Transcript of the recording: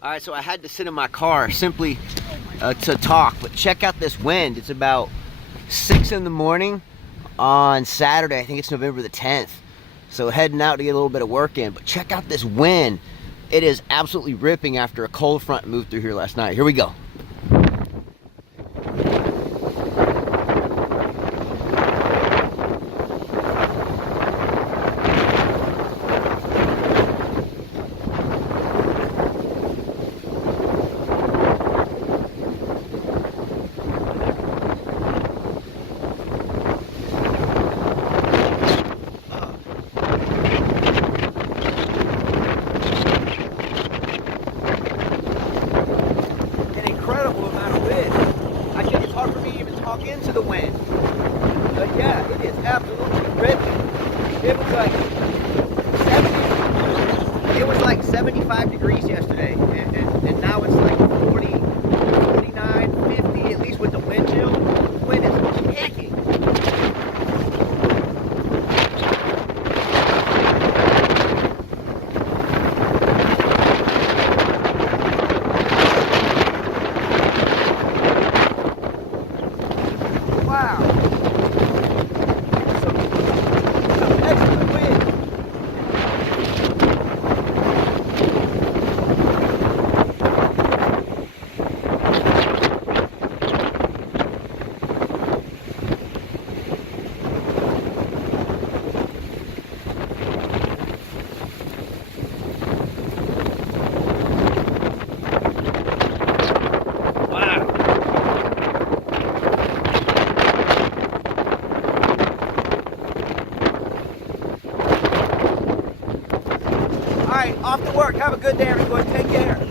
All right, so I had to sit in my car simply to talk, but check out this wind. It's about 6 in the morning on Saturday. I think it's November the 10th. So heading out to get a little bit of work in, but check out this wind. It is absolutely ripping after a cold front moved through here last night. Here we go. Into the wind. But yeah, it is absolutely ripping. It was like 70, it was like 75 degrees yesterday, and now it's like 40, 49, 50, at least with the wind chill. The wind is kicking. Wow. Some excellent wind. All right, off to work. Have a good day, everyone. Take care.